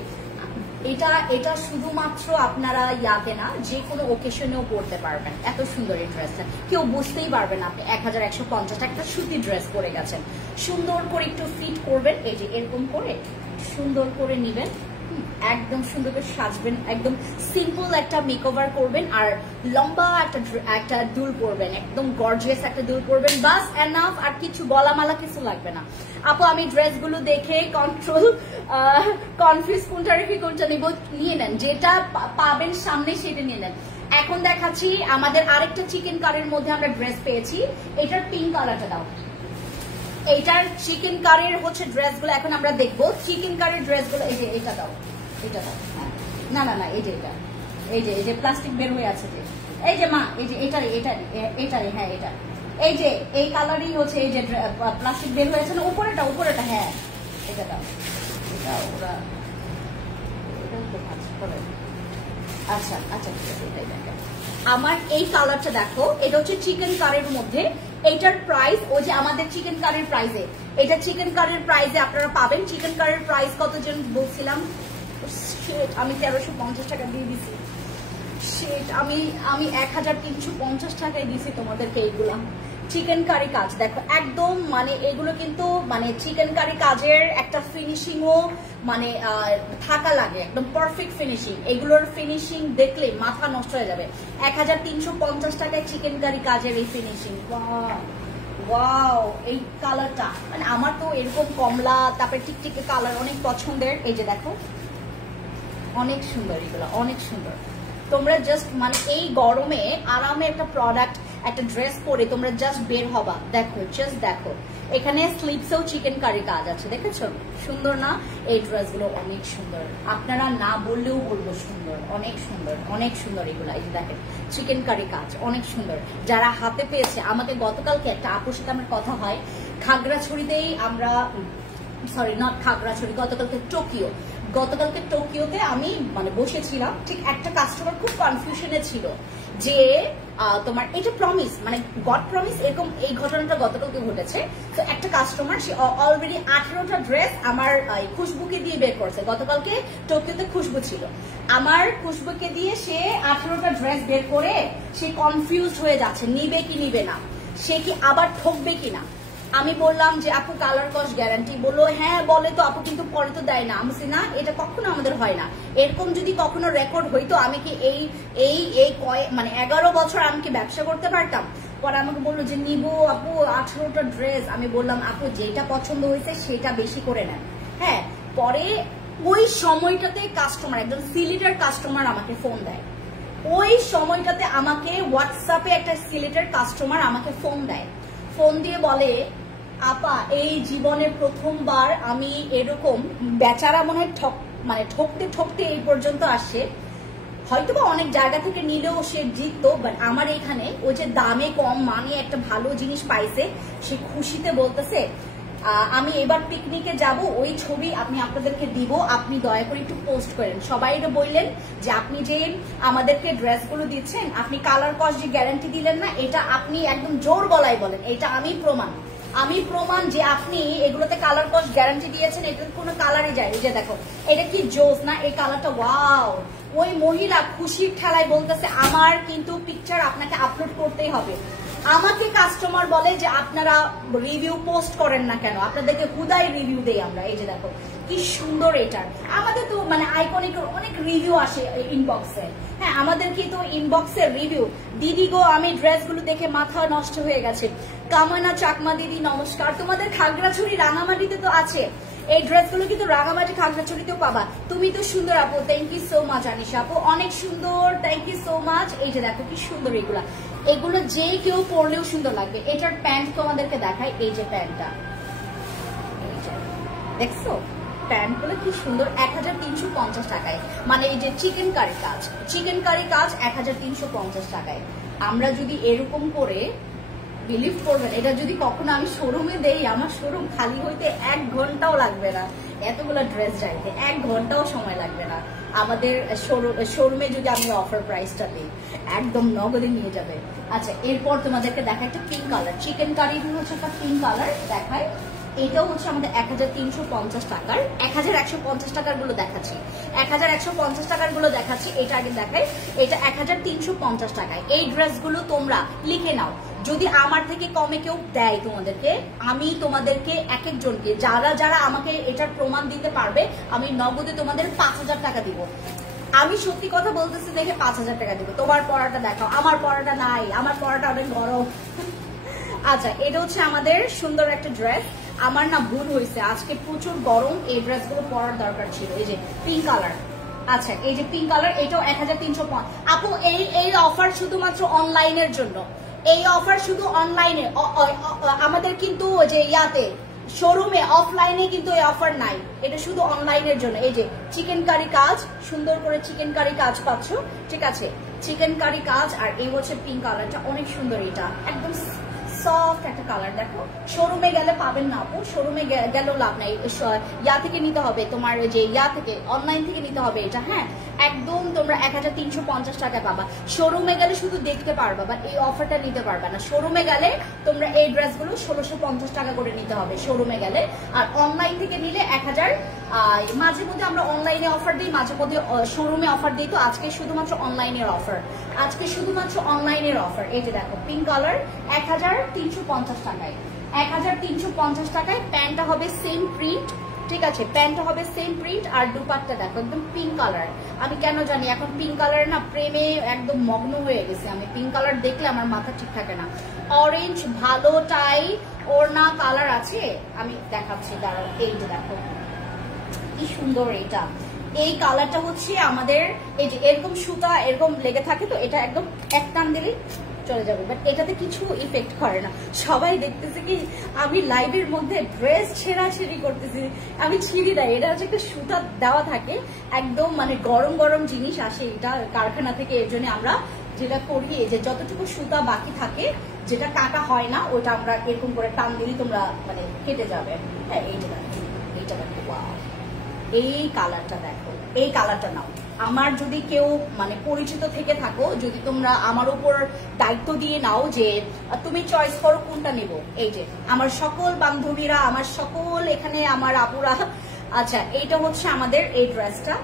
এটা শুধুমাত্র আপনারা ইয়াতে না, যে কোনো ওকেশনেও পরতে পারবেন। এত সুন্দর এই ড্রেসটা, কেউ বুঝতেই পারবে না আপনি 1150 টাকা সুতি ড্রেস পরে গেছেন। সুন্দর করে একটু ফিট করবেন, এই যে এরকম করে সুন্দর করে নিবেন, একদম সুন্দর করে সাজবেন, একদম সিম্পল একটা মেকওভার করবেন, আর লম্বা একটা দুল পরবেন, একদম গর্জিয়াস একটা দুল পরবেন, বাস এনাফ। আর কিছু গলামালা কিছু লাগবে না। আপু আমি ড্রেসগুলো দেখে কনফিউজ কোনটা রেখে কোনটা নিয়ে নেন, যেটা পাবেন সামনে সেটা নিয়ে নেন। এখন দেখাচ্ছি আমাদের আরেকটা চিকেন কারির মধ্যে আমরা ড্রেস পেয়েছি, এটার পিঙ্ক কালারটা দাও। এইটার চিকেন কারির হচ্ছে ড্রেসগুলো এখন আমরা দেখবো। চিকেন কারির ড্রেসগুলো এই যে এটা দাও, হ্যাঁ না এই যে এটা, এই যে প্লাস্টিক বের হয়ে আছে, যে এই যে মা এই যে এটারই হ্যাঁ এটা, এই যে এই কালারই হচ্ছে, এই যে প্লাস্টিক বের হয়েছে না উপরেটা, হ্যাঁ এটা দাও, এটা ওরা আচ্ছা এটাই দেখেন। আমার এই কালারটা দেখো, এটা হচ্ছে চিকেন কারির মধ্যে। এইটার প্রাইস ও যে আমাদের চিকেন কারির প্রাইসে, এটা চিকেন কারির প্রাইসে আপনারা পাবেন। চিকেন কারির প্রাইস কত জন বলছিলাম? আমি 1350 টাকা দিয়ে দিছি। আমি 1350 টাকায় দিছি তোমাদেরকে এইগুলা। চিকেন কারি কাজ দেখো একদম, মানে এগুলো কিন্তু মানে চিকেন কারি কাজের একটা ফিনিশিংও মানে থাকা লাগে, একদম পারফেক্ট ফিনিশিং। এগুলোর ফিনিশিং দেখলে মাথা নষ্ট হয়ে যাবে। 1350 টাকায় চিকেন কারি কাজের এই ফিনিশিং, ওয়াও! এই কালারটা মানে আমার তো এরকম কমলা তারপরে টিকটিকে কালার অনেক পছন্দের। এই যে দেখো অনেক সুন্দর, এগুলো অনেক সুন্দর। তোমরা জাস্ট মানে এই গরমে আরামে একটা প্রোডাক্ট, একটা ড্রেস পরে তোমরা জাস্ট বের হবা। দেখো জাস্ট দেখো, এখানে স্লিপসেও চিকেন কারি কাজ আছে, দেখেছো? সুন্দর না? এই ড্রেসগুলো অনেক সুন্দর, আপনারা না বললেও বলবো সুন্দর, অনেক সুন্দর এগুলো। এই যে দেখেন চিকেন কারি কাজ অনেক সুন্দর। যারা হাতে পেয়েছে, আমাকে গতকালকে একটা আপুর সাথে আমার কথা হয়, খাগড়াছড়িতেই আমরা সরি নট খাগড়াছড়ি, গতকালকে টোকিওতে আমি মানে বসেছিলাম, ঠিক একটা কাস্টমার খুব কনফিউশনে ছিল যে তোমার এটা প্রমিস মানে গড প্রমিস, এরকম এই ঘটনাটা গতকালকে ঘটেছে। তো একটা কাস্টমার সে অলরেডি 18টা ড্রেস আমার খুশবুকে দিয়ে বের করছে। গতকালকে টোকিওতে খুশবু ছিল, আমার খুশবুকে দিয়ে সে 18টা ড্রেস বের করে সে কনফিউজ হয়ে যাচ্ছে নিবে কি নিবে না, সে কি আবার ঠকবে কিনা। আমি বললাম যে আপু কালার কস্ট গ্যারান্টি, বললো হ্যাঁ বলে তো আপু কিন্তু পরে তো দেয় না। আমি না, এটা কখনো আমাদের হয় না। এরকম যদি কখনো রেকর্ড হইতো আমি কি এই এই এই মানে 11 বছর আমি কি ব্যবসা করতে পারতাম। পরে আমাকে বললো যে নিবো আপু 18টা ড্রেস। আমি বললাম আপু যেটা পছন্দ হয়েছে সেটা বেশি করে নেন। হ্যাঁ, পরে ওই সময়টাতে কাস্টমার, একজন সিলেটের কাস্টমার আমাকে ফোন দেয়। ওই সময়টাতে আমাকে হোয়াটসঅ্যাপে একটা সিলেটের কাস্টমার আমাকে ফোন দেয়, ফোন দিয়ে বলে আপা এই জীবনে প্রথমবার আমি এরকম, বেচারা মনে হয় মানে ঠকতে এই পর্যন্ত আসছে, হয়তোবা অনেক জায়গা থেকে নিলেও সে জিততো, বাট আমার এখানে ওই যে দামে কম মানে একটা ভালো জিনিস পাইছে, সে খুশিতে বলতেছে আমি এবার পিকনিকে যাব, ওই ছবি আমি আপনাদেরকে দিব, আপনি দয়া করে একটু পোস্ট করেন। সবাই এটা বললেন যে আপনি যে আমাদেরকে ড্রেসগুলো দিচ্ছেন, আপনি কালার কস্ট যে গ্যারান্টি দিলেন না, এটা আপনি একদম জোর গলায় বলেন, এটা আমি প্রমাণ যে আপনি এগুলোতে কালার কস্ট গ্যারান্টি দিয়েছেন, এটাতে কোনো কালারই যায়। এই যে দেখো এটা কি জোস না, এই কালারটা ওয়াও। ওই মহিলা খুশির ঠেলায় বলতেছে আমার কিন্তু পিকচার আপনাকে আপলোড করতেই হবে। আমাকে কাস্টমার বলে যে আপনারা রিভিউ পোস্ট করেন না কেন, আপনাদেরকে হুদাই রিভিউ দেই আমরা। এই যে দেখো কি সুন্দর, এটার আমাদের তো মানে আইকনিক অনেক রিভিউ আসে ইনবক্সে। হ্যাঁ, আমাদের কি তো ইনবক্সের রিভিউ। দিদি গো আমি ড্রেসগুলো দেখে মাথা নষ্ট হয়ে গেছে। কামানা চাকমা দিদি নমস্কার, তোমাদের খাগড়াছড়ি রাঙামাটিতে তো আছে এই ড্রেসগুলো, কিন্তু রাঙামাটি খাগড়াছড়িতেও পাবা। তুমি তো সুন্দর আপু, thank you so much Anisha আপু, অনেক সুন্দর, থ্যাংক ইউ সো মাচ। এই যে দেখো কি সুন্দর এগুলো যে কেউ পরলেও সুন্দর লাগবে। এটার প্যান্ট তোমাদেরকে দেখাই, এই যে প্যান্টটা দেখছো, প্যান্টগুলো কি সুন্দর, 1350 টাকায়। মানে এই যে চিকেন কারি কাজ 1350 টাকায়। আমরা যদি এরকম করে, বিলিভ করবেন, এটা যদি কখনো আমি শোরুমে দেই, আমার শোরুম খালি হইতে 1 ঘন্টাও লাগবে না, এতগুলো ড্রেস যাইতে 1 ঘন্টাও সময় লাগবে না। আমাদের শোরুমে যদি আমি অফার প্রাইসটা দিই, একদম নগদে নিয়ে যাবে। আচ্ছা, এরপর তোমাদেরকে দেখায় একটা পিঙ্ক কালার, চিকেন কারি হচ্ছে একটা পিঙ্ক কালার দেখায়। এটাও হচ্ছে আমাদের 1350 টাকার, 1150 টাকার গুলো দেখাচ্ছি, 1150 টাকার গুলো দেখাচ্ছি। এটা আগে দেখাই, এটা 1350 টাকায়। এই ড্রেসগুলো তোমরা লিখে নাও, যদি আমার থেকে কমে কেউ দেয় তোমাদেরকে, আমি তোমাদেরকে এক একজনকে যারা আমাকে এটার প্রমাণ দিতে পারবে, আমি নগদে তোমাদের 5000 টাকা দিব। আমি সত্যি কথা বলতেছি দেখে 5000 টাকা দিব। তোমার পড়াটা দেখাও, আমার পড়াটা নাই, আমার পড়াটা অনেক গরম। আচ্ছা, এটা হচ্ছে আমাদের সুন্দর একটা ড্রেস। আমার না ভুল হয়েছে, আজকে প্রচুর গরম, এই ড্রেসগুলো পরার দরকার ছিল। এই যে পিঙ্ক কালার, আচ্ছা এই যে পিঙ্ক কালার, এটাও 1350। আপু এই অফার শুধুমাত্র অনলাইনের জন্য, এই অফার শুধু অনলাইনে, আমাদের কিন্তু যে ইয়াতে শোরুমে অফলাইনে কিন্তু এই অফার নাই, এটা শুধু অনলাইনের জন্য। এই যে চিকেন কারি কাজ, সুন্দর করে চিকেন কারি কাজ পাচ্ছ, ঠিক আছে, চিকেন কারি কাজ। আর এই হচ্ছে পিঙ্ক কালারটা, অনেক সুন্দর, এটা একদম সফট একটা কালার। দেখো শোরুমে গেলে পাবেন না আপু, শোরুমে গেলেও লাভ নাই, ইয়া থেকে নিতে হবে, তোমার যে ইয়া থেকে অনলাইন থেকে নিতে হবে এটা। হ্যাঁ, একদম তোমরা 1350 টাকা পাবা। শোরুমে গেলে শুধু দেখতে পারবা, বাট এই অফারটা নিতে পারবে না। শোরুমে গেলে তোমরা এই ড্রেসগুলো 1650 টাকা করে নিতে হবে শোরুমে গেলে, আর অনলাইন থেকে নিলে 1000। মাঝে মধ্যে আমরা অনলাইনে অফার দিই, মাঝে মধ্যে শোরুমে অফার দিই। তো আজকে শুধুমাত্র অনলাইনের অফার, আজকে শুধুমাত্র অনলাইনের অফার। এই যে দেখো পিঙ্ক কালার 1350 টাকায়, 1350 টাকায়। প্যান্টটা হবে সেম প্রিন্ট, ঠিক আছে, প্যান্টটা হবে সেম প্রিন্ট। আর দুপাট্টা দেখো একদম পিঙ্ক কালার। আমি কেন জানি এখন পিঙ্ক কালার না প্রেমে একদম মগ্ন হয়ে গেছে আমি, পিঙ্ক কালার দেখলে আমার মাথা ঠিক থাকে না। অরেঞ্জ ভালো টাই ওড়না কালার আছে, আমি দেখাচ্ছি দাঁড়াও। এই যে দেখো কি সুন্দর, এইটা এই কালারটা হচ্ছে আমাদের এই যে এরকম সুতা এরকম লেগে থাকে, তো এটা একদম এক টান দিলেই চলে যাবে, বাট এটাতে কিছু ইফেক্ট করে না। সবাই দেখতেছে কি আমি লাইভের মধ্যে ড্রেস ছেঁড়াছেড়ি করতেছি, আমি ছিঁড়ি দেয়, এটা হচ্ছে একটা সুতা দেওয়া থাকে, একদম মানে গরম গরম জিনিস আসে এটা কারখানা থেকে। এর জন্য আমরা যেটা করি, যে যতটুকু সুতা বাকি থাকে যেটা কাটা হয় না, ওটা আমরা এরকম করে টান দিলেই তোমরা মানে কেটে যাবে। হ্যাঁ, এই যে এইটা দেখো, ওয়াও এই কালারটা দেখো, এই কালারটা নাও। আমার যদি কেউ মানে পরিচিত থেকে থাকো, যদি তোমরা আমার উপর দায়িত্ব দিয়ে নাও যে তুমি চয়েস করো কোনটা নেব, এই যে আমার সকল বান্ধবীরা, আমার সকল এখানে আমার আপুরা, আচ্ছা এইটা হচ্ছে আমাদের এই ড্রেসটা,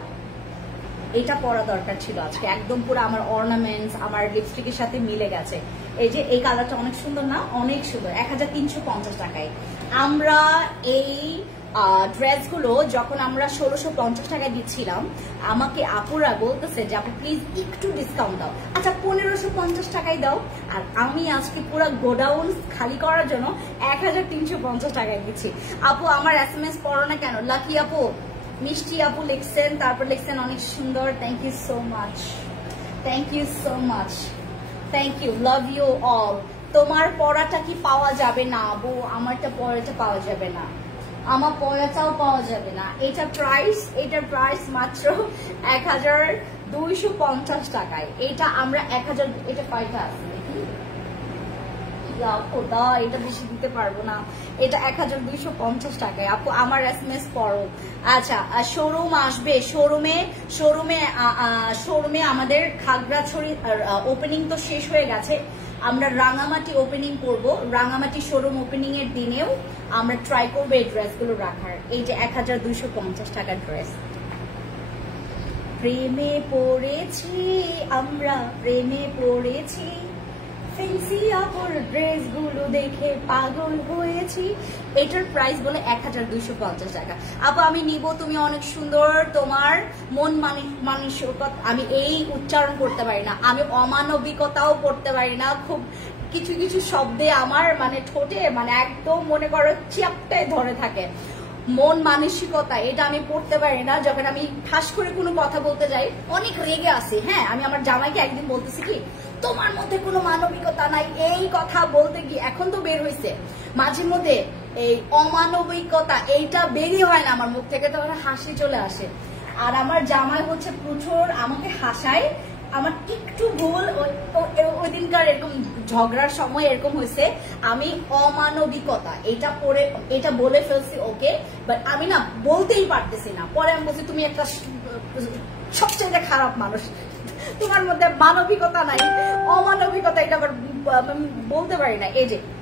এটা পরা দরকার ছিল আজকে, একদম পুরো আমার অর্নামেন্টস আমার লিপস্টিকের সাথে মিলে গেছে। এই যে এই কালারটা অনেক সুন্দর না, অনেক সুন্দর, 1350 টাকায়। আমরা এই ড্রেসগুলো যখন আমরা 1650 টাকায় দিচ্ছিলাম, আমাকে আপুরা বলতেছে যে আপু প্লিজ একটু ডিসকাউন্ট দাও, আচ্ছা 1550 টাকায় দাও। আর আমি আজকে পুরো গোডাউন খালি করার জন্য 1350 টাকায় দিচ্ছি। আপু আমার SMS পড়ো না কেন? লাকি আপু, মিষ্টি আপু লিখছেন, তারপর লিখছেন অনেক সুন্দর, thank you so much, thank you so much, thank you, love you all. তোমার পড়াটা কি পাওয়া যাবে না আপু? আমারটা পড়াটা পাওয়া যাবে না, আমার পড়াটাও পাওয়া যাবে না। এটার প্রাইস মাত্র 1250 টাকায়। এটা আমরা 1000, এটা কয়টা আছে দেখি, এটা বেশি দিতে পারবো না, এটা 1250 টাকায়। আপু আমার SMS পড়ো। আচ্ছা শোরুম আসবে, শোরুমে আমাদের খাগড়াছড়ি ওপেনিং তো শেষ হয়ে গেছে, আমরা রাঙামাটি ওপেনিং করব। রাঙামাটি শোরুম ওপেনিং এর দিনেও আমরা ট্রাই করবো এই ড্রেসগুলো রাখার। এই যে 1250 টাকার ড্রেস, প্রেমে পড়েছি আমরা, প্রেমে পড়েছি, ফেন্সি আপুর ড্রেসগুলো দেখে পাগল হয়েছি। এটার প্রাইস বলে 1250 টাকা। আপু আমি নিব, তুমি অনেক সুন্দর, তোমার মন মানসিকতা, আমি এই উচ্চারণ করতে পারি না, আমি অমানবিকতাও করতে পারি না, খুব কিছু কিছু শব্দে আমার মানে ঠোঁটে মানে একদম মনে করো চিপটায় ধরে থাকে। মন মানসিকতা এটা আমি পড়তে পারি না। যখন আমি ঠাস করে কোনো কথা বলতে যাই অনেক রেগে আসি। হ্যাঁ, আমি আমার জামাইকে একদিন বলতেছি কি, তোমার মধ্যে কোনো মানবিকতা নাই, এই কথা বলতে গিয়ে এখন তো বের হয়েছে, মাঝে মধ্যে এই অমানবিকতা এইটা বেরই হয় না আমার মুখ থেকে, তখন হাসি চলে আসে। আর আমার জামাই হচ্ছে প্রচুর আমাকে হাসায়। আমার একটু ভুল, ওই দিনকার এরকম ঝগড়ার সময় এরকম হয়েছে, আমি অমানবিকতা এটা বলে ফেলছি ওকে, বাট আমি না বলতেই পারতেছি না। পরে আমি বলছি তুমি একটা সবচেয়ে খারাপ মানুষ, তোমার মধ্যে মানবিকতা নাই, অমানবিকতা এটা আবার বলতে পারি না।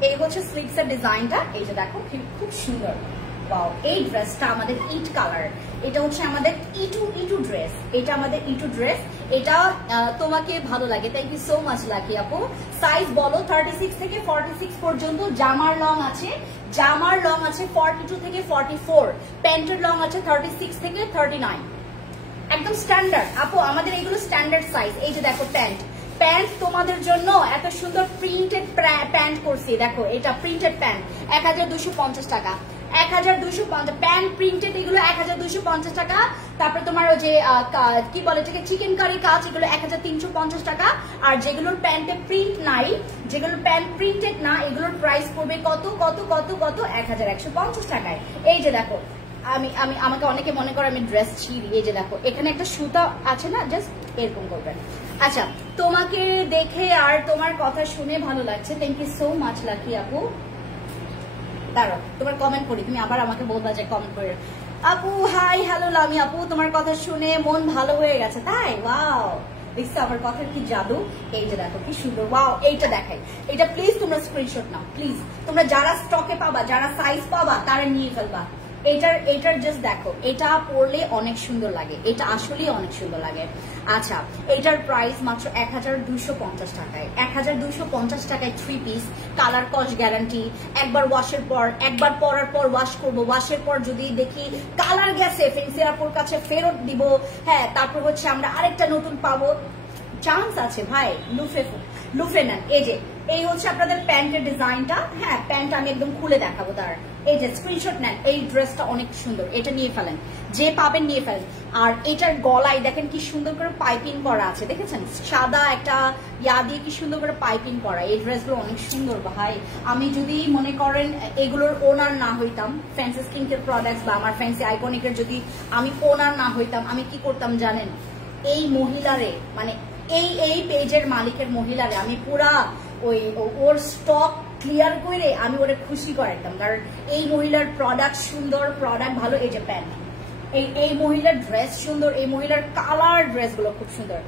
এই হচ্ছে স্লিভস এর ডিজাইনটা, এই যে দেখো খুব সুন্দর। এই ড্রেসটা আমাদের ইট কালার, এটা হচ্ছে আমাদের ইটু ড্রেস, এটা আমাদের ইটু ড্রেস, এটা তোমাকে ভালো লাগে। Thank you so much lucky আপু। সাইজ বলো 36 থেকে 46 পর্যন্ত। জামার লং আছে 42 থেকে 44, প্যান্টের লং আছে 36 থেকে 39, একদম স্ট্যান্ডার্ড। আপু আমাদের এইগুলো স্ট্যান্ডার্ড সাইজ। এই যে দেখো প্যান্ট তোমাদের জন্য এত সুন্দর প্রিন্টেড প্যান্ট করছি, দেখো এটা প্রিন্টেড প্যান্ট 1250 টাকা, 1250 প্যান্ট প্রিন্টেড, এগুলো 1250 টাকা। তারপরে তোমার ওই যে কি বলে এটাকে চিকেন কারি কাজ, এগুলো 1350 টাকা। আর যেগুলোর প্যান্টে প্রিন্ট নাই, যেগুলোর প্যান্ট প্রিন্টেড না, এগুলোর প্রাইস পড়বে কত 1150 টাকায়। এই যে দেখো আমাকে অনেকে মনে করে আমি ড্রেস ছিঁড়ি, এই যে দেখো এখানে একটা সুতা আছে না, জাস্ট এরকম করবেন। আচ্ছা তোমাকে দেখে আর তোমার কথা শুনে ভালো লাগছে, thank you so much lucky আপু। দাঁড়াও তোমার কমেন্ট করি, তুমি আবার আমাকে বলবা যে কমেন্ট করে। আপু হাই হ্যালো লামি আপু, তোমার কথা শুনে মন ভালো হয়ে গেছে তাই? ওয়াও, দেখছো আমার কথার কি জাদু। এই যে দেখো কি সুন্দর, ওয়াও এইটা দেখাই, এটা প্লিজ তোমরা স্ক্রিনশট নাও প্লিজ। তোমরা যারা স্টকে পাবা, যারা সাইজ পাবা তারা নিয়ে ফেলবা। এটার জাস্ট দেখো, এটা পরলে অনেক সুন্দর লাগে, এটা আসলেই অনেক সুন্দর লাগে। আচ্ছা এটার প্রাইস মাত্র 1250 টাকায়। 1250 টাকায় 3 পিস, কালার কস গ্যারান্টি। একবার ওয়াশের পর, একবার পরার পর ওয়াশ করবো, ওয়াশের পর যদি দেখি কালার গেছে ফেন্সি আপুর কাছে ফেরত দিব। হ্যাঁ, তারপর হচ্ছে আমরা আরেকটা নতুন পাবো, চান্স আছে ভাই, লুফে নেন। এই হচ্ছে আপনাদের প্যান্টের ডিজাইনটা। হ্যাঁ, প্যান্ট আমি একদম খুলে দেখাবো তার। এই যে স্ক্রিনশট নেন, এই ড্রেসটা অনেক সুন্দর, এটা নিয়ে ফেলেন, যে পাবেন নিয়ে ফেলেন। আর এটার গলায় দেখেন কি সুন্দর করে পাইপিং করা আছে, দেখেছেন সাদা একটা ইয়া দিয়ে কি সুন্দর করে পাইপিং করা। এই ড্রেসগুলো অনেক সুন্দর ভাই। আমি যদি মনে করেন এগুলোর ওনার না হইতাম, ফ্যান্সি স্কিন কেয়ার প্রোডাক্টস বা আমার ফ্যান্সি আইকনিকের যদি আমি ওনার না হইতাম, আমি কি করতাম জানেন? এই মহিলারে মানে এই পেজের মালিকের মহিলারে আমি পুরা ওর স্টক ক্লিয়ার করে আমি ওরে খুশি করাইতাম, কারণ এই মহিলার প্রোডাক্ট সুন্দর, প্রোডাক্ট ভালো। এই যে প্যান্ট, এই মহিলার ড্রেস সুন্দর, এই মহিলার কালার ড্রেসগুলো খুব সুন্দর।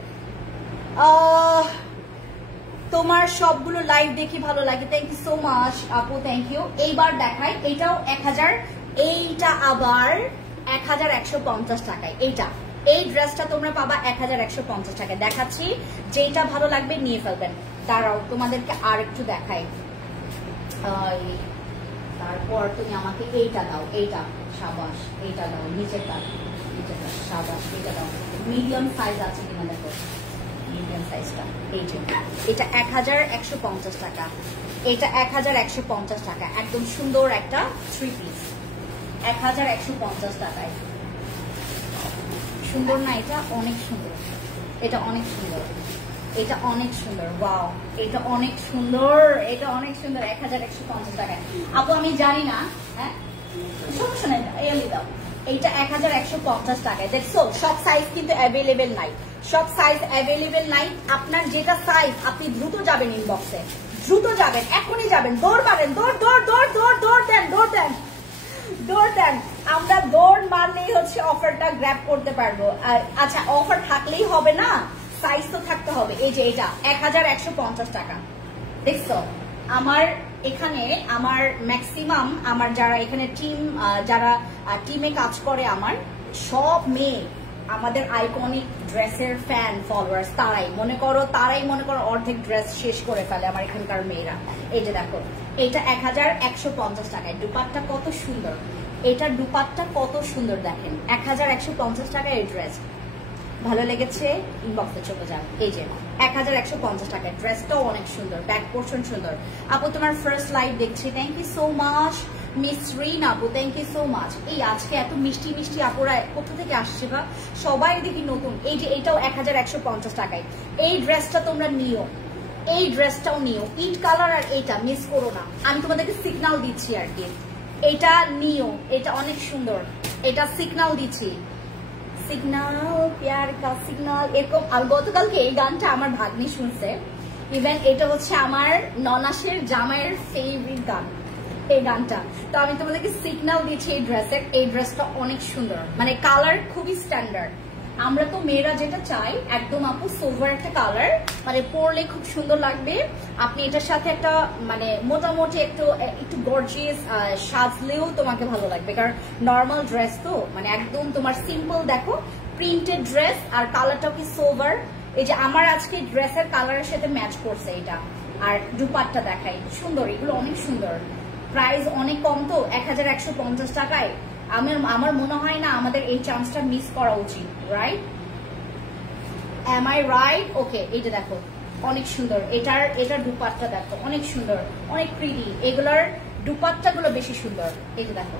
তোমার সবগুলো লাইভ দেখি ভালো লাগে, থ্যাংক ইউ সো মাচ আপু, থ্যাংক ইউ। এইবার দেখাই, এইটাও 1000, এইটা আবার 1150 টাকায়। এই ড্রেসটা তোমরা পাবা 1150 টাকায়। দেখাচ্ছি, যেটা ভালো লাগবে নিয়ে ফেলবেন। দাঁড়াও তোমাদেরকে আর একটু দেখাই। তারপর তুমি আমাকে এইটা দাও, এইটা সাবাস, এইটা দাও, নিচেরটা সাবাস, এইটা দাও। মিডিয়াম সাইজ আছে কিনা দেখো, মিডিয়াম সাইজটা। এটা 1150 টাকা, এটা 1150 টাকা। একদম সুন্দর একটা 3 পিস 1150 টাকায়। সুন্দর না? এটা অনেক সুন্দর, এটা অনেক সুন্দর, এটা অনেক সুন্দর। ওয়াও, এটা অনেক সুন্দর, এটা অনেক সুন্দর। 1150 টাকায়। আপু আমি জানি না, হ্যাঁ সমস্যা নেই, এমনি দাও। এইটা 1150 টাকায়। দেখছো সব সাইজ কিন্তু অ্যাভেলেবেল নাই, সব সাইজ অ্যাভেলেবেল নাই। আপনার যেটা সাইজ, আপনি দ্রুত যাবেন ইনবক্সে, দ্রুত যাবেন, এখনই যাবেন, দৌড় মারেন, দৌড় দৌড় দৌড় দৌড় দৌড় দেন, দৌড় দেন, দৌড় দেন। আমরা দৌড় মারলেই হচ্ছে অফারটা গ্র্যাব করতে পারবো। আচ্ছা, অফার থাকলেই হবে না, সাইজ তো থাকতে হবে। এই যে এটা 1150 টাকা। দেখছো আমার এখানে, আমার ম্যাক্সিমাম, আমার যারা এখানে টিম, যারা টিমে কাজ করে, আমার সব মেয়ে আমাদের আইকনিক ড্রেসের ফ্যান ফলোয়ার্স। তারাই মনে করো অর্ধেক ড্রেস শেষ করে ফেলে আমার এখানকার মেয়েরা। এই যে দেখো, এটা 1150 টাকায়। দুপাট্টা কত সুন্দর, এটার দুপাট্টা কত সুন্দর দেখেন। 1150 টাকায় এই ড্রেস ভালো লেগেছে ইনবক্সে চলে যান। এই যে 1150 টাকায় ড্রেসটাও অনেক সুন্দর, ব্যাক পোর্শন সুন্দর। আপু তোমার ফার্স্ট লাইভ দেখছি, thank you so much. Miss রিন আপু, থ্যাংক ইউ সো মাচ। এই আজকে এত মিষ্টি মিষ্টি আপুরা কোথা থেকে আসছে বা, সবাই দেখি নতুন। এই যে এটাও 1150 টাকায়। এই ড্রেসটা তোমরা নিও, এই ড্রেসটাও নিও, ইট কালার। আর এইটা মিস করো না, আমি তোমাদেরকে সিগন্যাল দিচ্ছি আর কি। এটা নিও, এটা অনেক সুন্দর, এটা সিগন্যাল দিচ্ছি, সিগন্যাল প্যার কা সিগন্যাল এরকম। আর গতকালকে এই গানটা আমার ভাগ্নি শুনছে, ইভেন এটা হচ্ছে আমার ননাসের জামাইয়ের ফেভারিট গান এই গানটা। তো আমি তোমাদেরকে সিগন্যাল দিচ্ছি এই ড্রেসের। এই ড্রেসটা অনেক সুন্দর, মানে কালার খুবই স্ট্যান্ডার্ড। আমরা তো মেয়েরা যেটা চাই একদম আপু সোভার একটা কালার, মানে পরলে খুব সুন্দর লাগবে। আপনি এটার সাথে একটা মানে মোটামুটি একটু গর্জিয়াস সাজলেও তোমাকে ভালো লাগবে, কারণ নর্মাল ড্রেস তো, মানে একদম তোমার সিম্পল। দেখো প্রিন্টেড ড্রেস, আর কালারটাও কি সোভার। এই যে আমার আজকে ড্রেসের কালারের সাথে ম্যাচ করছে এটা। আর দুপাট্টা দেখাই, সুন্দর, এগুলো অনেক সুন্দর। প্রাইস অনেক কম তো, 1150 টাকায়। আমার মনে হয় না আমাদের এই চান্সটা মিস করা উচিত, right? Am I right? Okay, এইটা দেখো অনেক সুন্দর। এটার দুপাট্টা দেখো অনেক সুন্দর, অনেক প্রিটি। এগুলোর দুপাট্টাগুলো বেশি সুন্দর। এইটা দেখো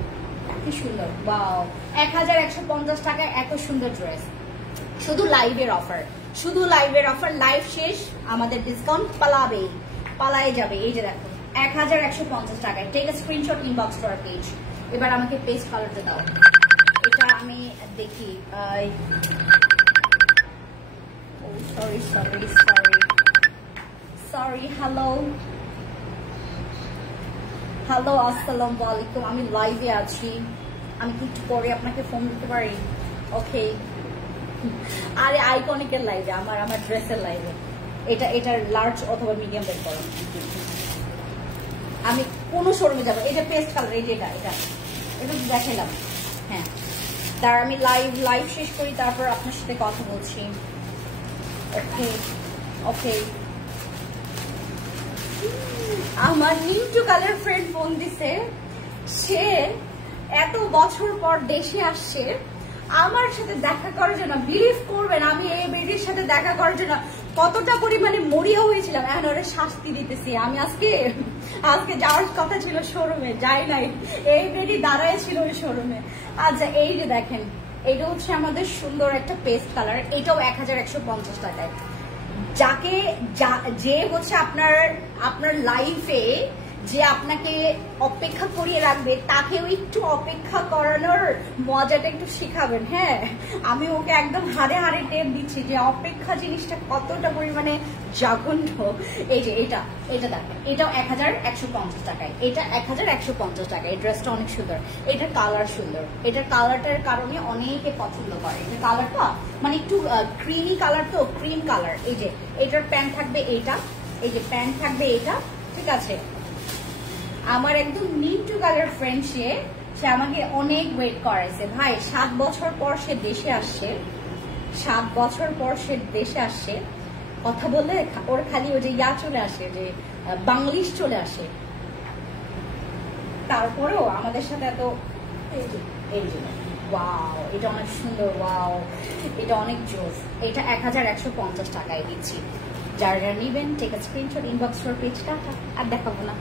কি সুন্দর, ওয়াও। 1150 টাকায় এত সুন্দর ড্রেস। শুধু লাইভের অফার, শুধু লাইভের অফার। লাইভ শেষ, আমাদের ডিসকাউন্ট পালায়ে যাবে। এই যে দেখো 1150 টাকায়। Take a screenshot, inbox to our page. এবার আমাকে পেস্ট কালারটা দাও, এটা আমি দেখি। সরি। হ্যালো, আসসালামু আলাইকুম। আমি লাইভে আছি, আমি কি একটু পরে আপনাকে ফোন দিতে পারি? ওকে। আরে আইকনিকের লাইভে, আমার ড্রেসের লাইভে। এটার লার্জ অথবা মিডিয়াম বের করো। আমি কোনো শোরুমে যাবো। এই যে পেস্ট কালার, এই যে এটা দেখালাম। হ্যাঁ, তার আমি লাইভ শেষ করি, তারপর আপনার সাথে কথা বলছি। ওকে। আমার নিমটু কালার ফ্রেন্ড ফোন দিছে, সে এত বছর পর দেশে আসছে আমার সাথে দেখা করার জন্য। বিলিভ করবেন আমি এই বেডির সাথে দেখা করার জন্য কতটা পরিমাণে মরিয়া হয়েছিলাম। এখন ওরা শাস্তি দিতেছি। আমি আজকে যাওয়ার কথা ছিল শোরুমে, যাই নাই। এই বেডি দাঁড়ায় ছিল ওই শোরুমে। আচ্ছা, এই যে দেখেন, এটা হচ্ছে আমাদের সুন্দর একটা পেস্ট কালার। এটাও 1150 টাকায়। যে হচ্ছে আপনার লাইফে যে আপনাকে অপেক্ষা করিয়ে রাখবে তাকেও একটু অপেক্ষা করানোর মজাটা একটু শিখাবেন। হ্যাঁ, আমি ওকে একদম হাড়ে হাড়ে টেপ দিচ্ছি যে অপেক্ষা জিনিসটা কতটা পরিমাণে জঘন্য। এই যে এটা দেখেন, এটাও 1150 টাকায়, এটা 1150 টাকা। এই ড্রেসটা অনেক সুন্দর, এটার কালার সুন্দর, এটার কালারটার কারণে অনেকে পছন্দ করে। এটা কালারটা মানে একটু ক্রিমি কালার, তো ক্রিম কালার। এই যে এটার প্যান্ট থাকবে এইটা, এই যে প্যান্ট থাকবে এটা, ঠিক আছে। আমার একদম মিন্টু কালার ফ্রেন্ড, সে আমাকে অনেক ওয়েট করাইছে ভাই। 7 বছর পর সে দেশে আসছে, 7 বছর পর সে দেশে আসছে। কথা বললে ওর খালি ওই যে চলে আসে, যে বাংলিশ চলে আসে। তারপরেও আমাদের সাথে এত এই যে ওয়াও, এটা অনেক সুন্দর, ওয়াও এটা অনেক জোস। এটা 1150 টাকায় দিচ্ছি। যারা নিবেন টেক আ স্ক্রিনশট, ইনবক্স পেজটা আর দেখাবো না।